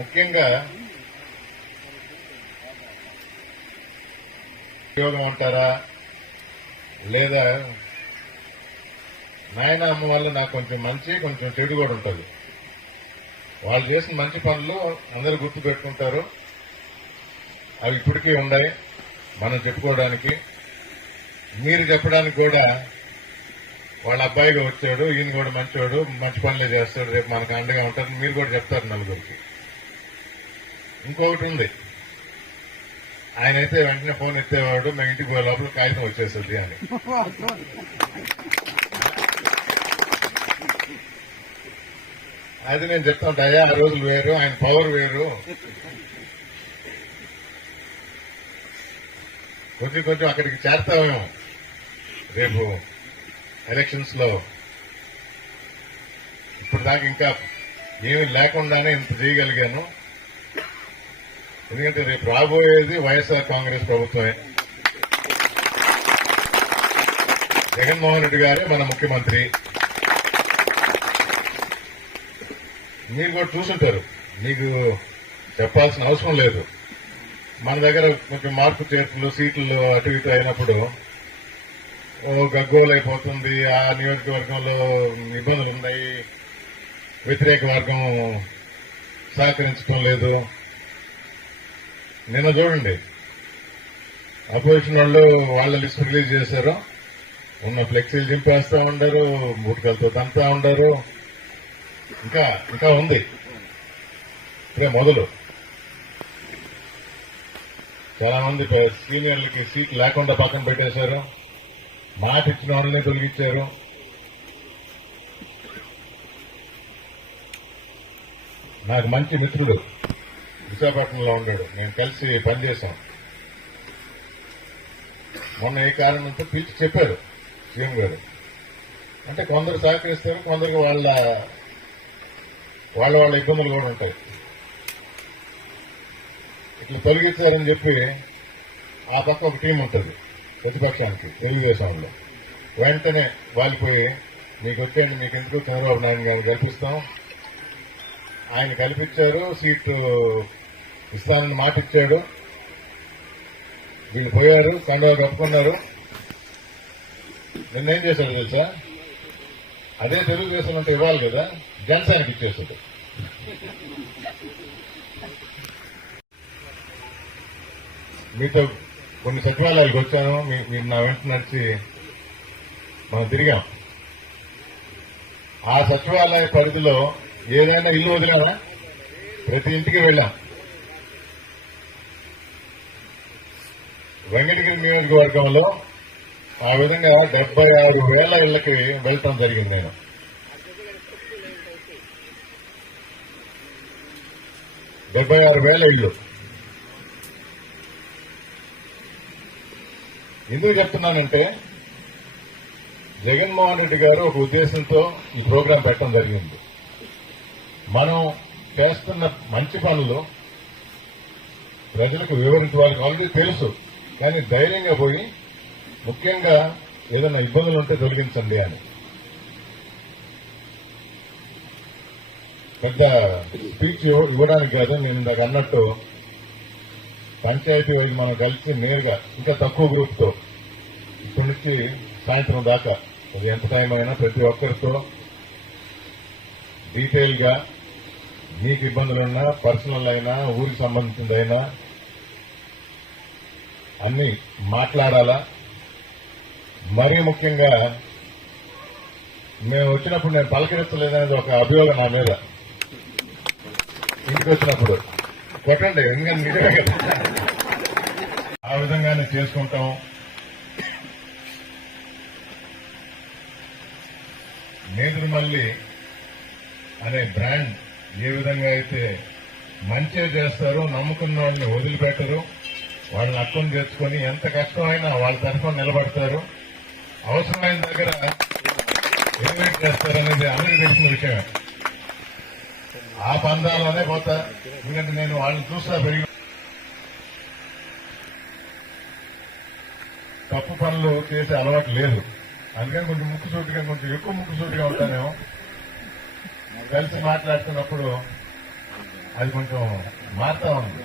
ముఖ్యంగా ఉపయోగం అంటారా? లేదా నాయన అమ్మ వల్ల నాకు కొంచెం మంచి కొంచెం చెడు కూడా ఉంటుంది. వాళ్ళు చేసిన మంచి పనులు అందరూ గుర్తు పెట్టుకుంటారు. అవి ఇప్పటికీ ఉన్నాయి మనం చెప్పుకోవడానికి. మీరు చెప్పడానికి కూడా వాళ్ళ అబ్బాయిగా వచ్చాడు ఈయన కూడా మంచివాడు మంచి పనులే చేస్తాడు రేపు మనకు అండగా ఉంటారు. మీరు కూడా చెప్తారు నలుగురికి. ఇంకొకటి ఉంది. ఆయన అయితే వెంటనే ఫోన్ ఎత్తేవాడు మా ఇంటికి పోయే లోపల కాగితం వచ్చేస్తుంది అని. అది నేను చెప్తా ఉంటా అయ్యా ఆ రోజులు వేరు ఆయన పవర్ వేరు. కొంచెం కొంచెం అక్కడికి చేస్తామేమో రేపు ఎలక్షన్స్లో ఇప్పుడు దాకా ఇంకా ఏమి లేకుండానే ఇంత చేయగలిగాను. ఎందుకంటే రేపు రాబోయేది వైఎస్ఆర్ కాంగ్రెస్ ప్రభుత్వమే. జగన్మోహన్ రెడ్డి గారే మన ముఖ్యమంత్రి. మీరు కూడా చూసుంటారు. మీకు చెప్పాల్సిన అవసరం లేదు. మన దగ్గర కొంచెం మార్పు చేతులు సీట్లు అటు ఇటు అయినప్పుడు ఓ గగ్గోలైపోతుంది ఆ నియోజకవర్గంలో ఇబ్బందులు ఉన్నాయి. వ్యతిరేక వర్గం సహకరించడం లేదు. నిన్న చూడండి. అపోజిషన్ వాళ్ళు వాళ్ళ లిస్ట్ రిలీజ్ చేశారు. ఉన్న ఫ్లెక్సీలు చింపేస్తా ఉండరు ముట్టుకలతో తంతా ఉండరు. ఇంకా ఇంకా ఉంది. ఇప్పుడే మొదలు. చాలా మంది సీనియర్లకి సీట్ లేకుండా పక్కన పెట్టేశారు. మాట ఇచ్చిన వాళ్ళని తొలగించారు. నాకు మంచి మిత్రుడు విశాఖపట్నంలో ఉన్నాడు నేను కలిసి పనిచేశాం మొన్న ఏ కారణంతో పిలిచి చెప్పారు సీఎం గారు. అంటే కొందరు సహకరిస్తారు కొందరికి వాళ్ళ వాళ్ళ వాళ్ళ ఇబ్బందులు కూడా ఉంటాయి. ఇట్లా తొలగించారని చెప్పి ఆ పక్క ఒక టీం ఉంటుంది ప్రతిపక్షానికి తెలుగుదేశంలో. వెంటనే వాలిపోయి మీకు వచ్చేయండి మీకు ఎందుకు చంద్రబాబు నాయుడు గారిని కల్పిస్తాం? ఆయన కల్పించారు సీటు ఇస్తానని మాట ఇచ్చాడు వీళ్ళు పోయారు కండువా కప్పుకున్నారు. నిన్నేం చేశాడు తెలుసా? అదే తెలుగుదేశం అంటే ఇవ్వాలి కదా జనసేనకి ఇచ్చేసాడు మీతో కొన్ని సచివాలయాలకు వచ్చాను మీరు నా వెంట నడిచి మనం తిరిగాం. ఆ సచివాలయ పరిధిలో ఏదైనా ఇల్లు వదిలేవా? ప్రతి ఇంటికి వెళ్ళాం. వెంకటగిరి నియోజకవర్గంలో ఆ విధంగా డెబ్బై ఆరు వేల ఇళ్ళకి వెళ్ళటం జరిగింది నేను డెబ్బై ఆరు వేల ఇళ్ళు. ఎందుకు చెప్తున్నానంటే జగన్మోహన్ రెడ్డి గారు ఒక ఉద్దేశంతో ఈ ప్రోగ్రాం పెట్టడం జరిగింది. మనం చేస్తున్న మంచి పనులు ప్రజలకు వివరించాలి వాళ్ళకి ఆల్రెడీ తెలుసు. కానీ ధైర్యంగా పోయి ముఖ్యంగా ఏదైనా ఇబ్బందులు ఉంటే తొలగించండి అని. పెద్ద స్పీచ్ ఇవ్వడానికి కాదు నేను ఇందాక అన్నట్టు పంచాయతీ వైపు మనం కలిసి నేరుగా ఇంకా తక్కువ గ్రూప్తో ఇప్పటి నుంచి సాయంత్రం దాకా ఎంత టైం అయినా ప్రతి ఒక్కరితో డీటెయిల్గా మీకు ఇబ్బందులున్నా పర్సనల్ అయినా ఊరికి సంబంధించిందైనా అన్ని మాట్లాడాలా? మరీ ముఖ్యంగా మేము వచ్చినప్పుడు నేను పలకరించలేదనేది ఒక అభియోగం నా మీద. ఇంటికి వచ్చినప్పుడు. కొట్టండి ఎందుకంటే నిజమే కదా. ఆ విధంగానే చేసుకుంటాం. నేదురుమల్లి అనే బ్రాండ్ ఏ విధంగా అయితే మంచి చేస్తారో నమ్ముకున్న వాళ్ళని వదిలిపెట్టరు. వాళ్ళని అర్థం చేసుకుని ఎంత కష్టమైనా వాళ్ళ తరఫున నిలబడతారు. అవసరమైన దగ్గర ఇన్వైట్ చేస్తారనేది అందరికీ తెలిసిన విషయమే ఆ పందాలనే పోతా. ఎందుకంటే నేను వాళ్ళని చూస్తా పెరిగి తప్పు పనులు చేసే అలవాటు లేదు. అందుకని కొంచెం ముక్కుసూటిగా కొంచెం ఎక్కువ ముక్కుసూటిగా ఉంటానేమో. కలిసి మాట్లాడుతున్నప్పుడు అది కొంచెం మారుతా ఉంది.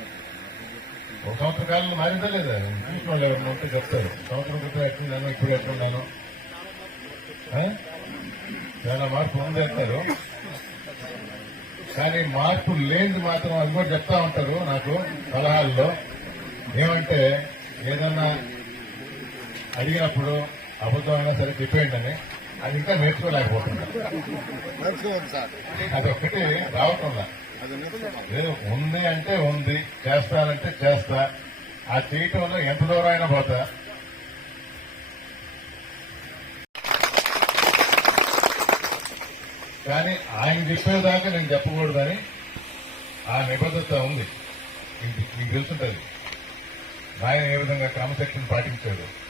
ఒక సంవత్సర కాలంలో మారిందా లేదా చూసిన వాళ్ళు ఎవరు ఉంటే చెప్తారు. సంవత్సరం క్రితం ఎట్లున్నాను ఇప్పుడు ఎట్లున్నాను చాలా మార్పు ఉంది అంటారు. కానీ మార్పు లేనిది మాత్రం అది కూడా చెప్తా ఉంటారు నాకు సలహాల్లో. ఏమంటే ఏదన్నా అడిగినప్పుడు అబద్ధమైనా సరే చెప్పేయండి అని. అది ఇంకా నేర్చుకోలేకపోతున్నా సార్. అది ఒక్కటి రావటంలా లేదు ఉంది అంటే ఉంది చేస్తానంటే చేస్తా. ఆ చేయటంలో ఎంత దూరం అయినా పోతా. కానీ ఆయన చెప్పేదాకా నేను చెప్పకూడదని ఆ నిబద్ధత ఉంది. మీకు- మీకు తెలుసుంటది. ఆయన ఏ విధంగా క్రమశిక్షణ పాటించాడు?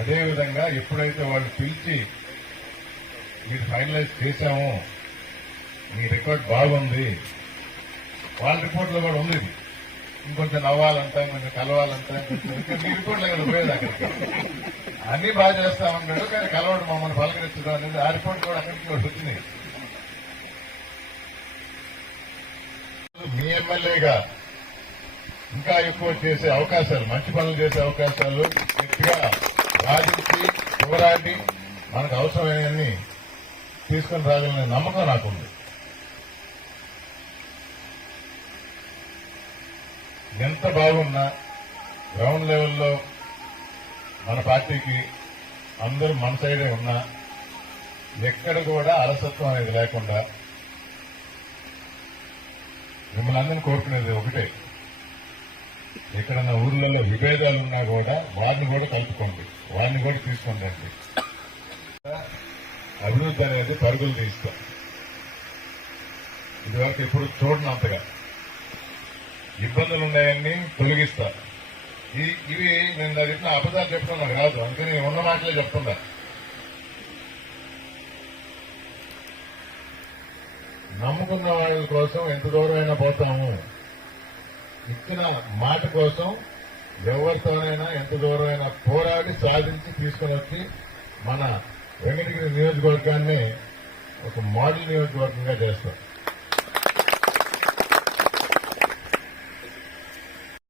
అదేవిధంగా ఎప్పుడైతే వాళ్ళు పిలిచి మీరు ఫైనలైజ్ చేశాము మీ రికార్డ్ బాగుంది వాళ్ళ రిపోర్ట్లో కూడా ఉంది ఇంకొంచెం నవ్వాలంట కొంచెం కలవాలంట మీ రిపోర్ట్లో లేదు పోయేది అక్కడికి. అన్ని బాగా చేస్తామన్నాడు కానీ కలవడం మమ్మల్ని పలకరించడం అనేది ఆ రిపోర్ట్ కూడా అక్కడికి కూడా వచ్చింది. మీ ఎమ్మెల్యేగా ఇంకా ఎక్కువ చేసే అవకాశాలు మంచి పనులు చేసే అవకాశాలు గట్టిగా పోరాడి మనకు అవసరమైనవన్నీ తీసుకుని రాగలనే నమ్మకం నాకుంది. ఎంత బాగున్నా గ్రౌండ్ లెవెల్లో మన పార్టీకి అందరూ మన సైడే ఉన్నా ఎక్కడ కూడా అలసత్వం అనేది లేకుండా మిమ్మల్ని అందరినీ కోరుకునేది ఒకటే. ఎక్కడన్నా ఊర్లలో విభేదాలు ఉన్నా కూడా వారిని కూడా కలుపుకోండి. వారిని కూడా తీసుకొని రండి అభివృద్ధి అనేది పరుగులు తీస్తాం. ఇదివరకు ఎప్పుడు చూడనంతగా ఇబ్బందులు ఉన్నాయని తొలగిస్తా. ఇవి నేను దగ్గర అబద్ధాలు చెప్తున్నా కాదు అందుకే నేను ఉన్న మాటలే చెప్తున్నా. నమ్ముకున్న వాళ్ళ కోసం ఎంత దూరమైనా పోతాము. ఇచ్చిన మాట కోసం ఎవరితోనైనా ఎంత దూరమైనా పోరాడి సాధించి తీసుకుని వచ్చి మన వెంకటగిరి నియోజకవర్గాన్ని ఒక మోడల్ నియోజకవర్గంగా చేస్తాం